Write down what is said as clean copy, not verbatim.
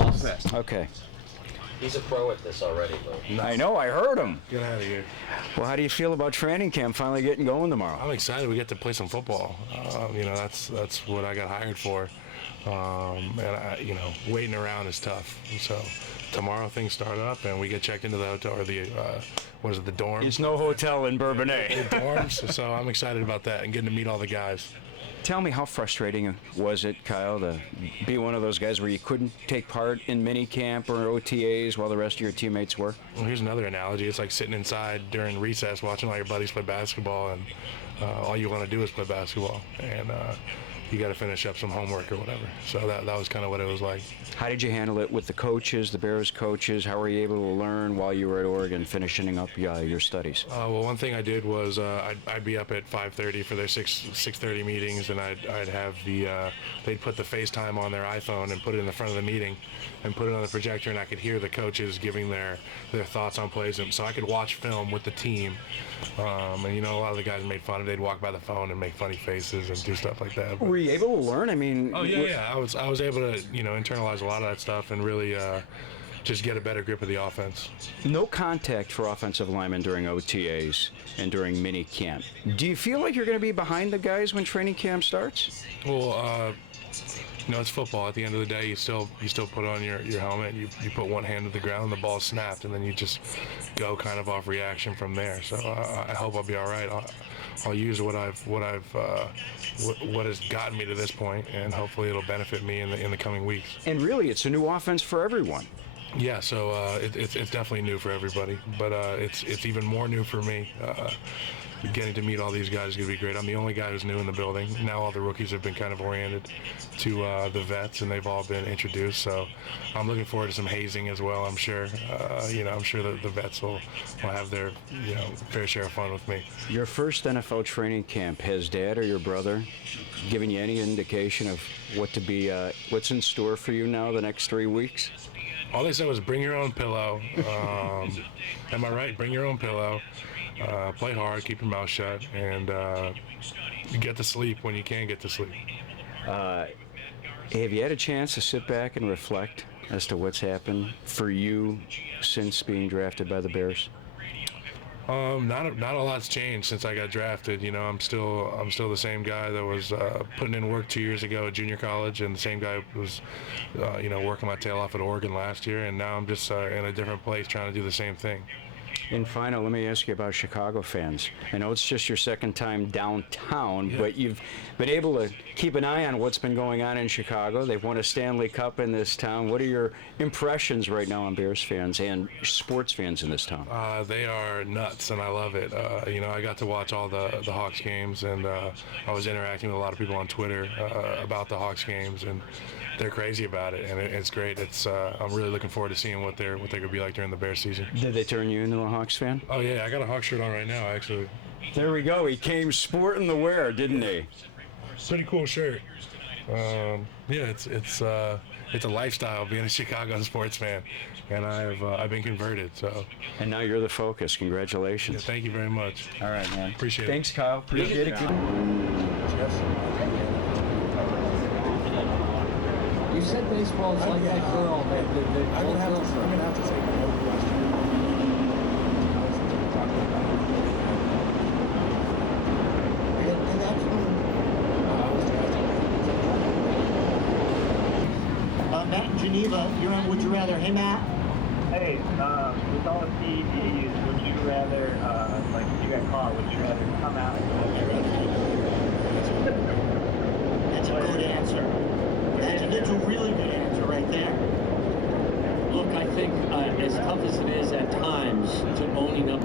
All set. Okay. He's a pro at this already, though. I know, I heard him. Get out of here. Well, how do you feel about training camp finally getting going tomorrow? I'm excited we get to play some football. That's what I got hired for. Waiting around is tough. So tomorrow things start up and we get checked into the hotel, or the the dorm? It's no hotel in Bourbonnais. The dorms. So I'm excited about that and getting to meet all the guys. Tell me, how frustrating was it, Kyle, to be one of those guys where you couldn't take part in mini camp or OTAs while the rest of your teammates were? Well, here's another analogy. It's like sitting inside during recess watching all your buddies play basketball, and all you want to do is play basketball. And you got to finish up some homework or whatever. So that was kind of what it was like. How did you handle it with the coaches, the Bears coaches? How were you able to learn while you were at Oregon finishing up your studies? Well, one thing I did was I'd be up at 5:30 for their 6:30 meetings, and I'd have they'd put the FaceTime on their iPhone and put it in the front of the meeting and put it on the projector, and I could hear the coaches giving their thoughts on plays, and so I could watch film with the team. And a lot of the guys made fun of it. They'd walk by the phone and make funny faces and do stuff like that. Were you able to learn? I mean, oh yeah. I was able to internalize a lot of that stuff and really just get a better grip of the offense. No contact for offensive linemen during OTAs and during mini camp. Do you feel like you're going to be behind the guys when training camp starts? Well, it's football. At the end of the day, you still put on your helmet. You put one hand to the ground, the ball's snapped, and then you just go kind of off reaction from there. So I hope I'll be all right. I'll use what has gotten me to this point, and hopefully it'll benefit me in the coming weeks. And really, it's a new offense for everyone. Yeah, so it's definitely new for everybody, but it's even more new for me. Getting to meet all these guys is going to be great. I'm the only guy who's new in the building. Now all the rookies have been kind of oriented to the vets, and they've all been introduced. So I'm looking forward to some hazing as well, I'm sure. I'm sure that the vets will have their fair share of fun with me. Your first NFL training camp, has Dad or your brother given you any indication of what's in store for you now the next 3 weeks? All they said was bring your own pillow. Am I right? Bring your own pillow. Play hard, keep your mouth shut, and get to sleep when you can get to sleep. Have you had a chance to sit back and reflect as to what's happened for you since being drafted by the Bears? Not a lot's changed since I got drafted. I'm still the same guy that was putting in work 2 years ago at junior college, and the same guy who was working my tail off at Oregon last year, and now I'm just in a different place trying to do the same thing. And final, let me ask you about Chicago fans. I know it's just your second time downtown, but you've been able to keep an eye on what's been going on in Chicago. They've won a Stanley Cup in this town. What are your impressions right now on Bears fans and sports fans in this town? They are nuts, and I love it. I got to watch all the Hawks games, and I was interacting with a lot of people on Twitter about the Hawks games, and they're crazy about it, and it's great. I'm really looking forward to seeing what they're going to be like during the Bears season. Did they turn you into a Hawks fan? Oh yeah, I got a Hawks shirt on right now, actually. There we go. He came sporting the wear, didn't he? Pretty cool shirt. It's a lifestyle being a Chicago sports fan, and I've been converted. So. And now you're the focus. Congratulations. Yeah, thank you very much. All right, man. Appreciate it. Thanks, Kyle. Appreciate it. You said baseball is like that girl. I'm going to have to take no question. And that's Matt in Geneva, you're on Would You Rather. Hey, Matt. Hey, with all the PEDs, would you rather, if you got caught, would you rather come out and That's a good answer. That's a really good answer right there. Look, I think as tough as it is at times to owning up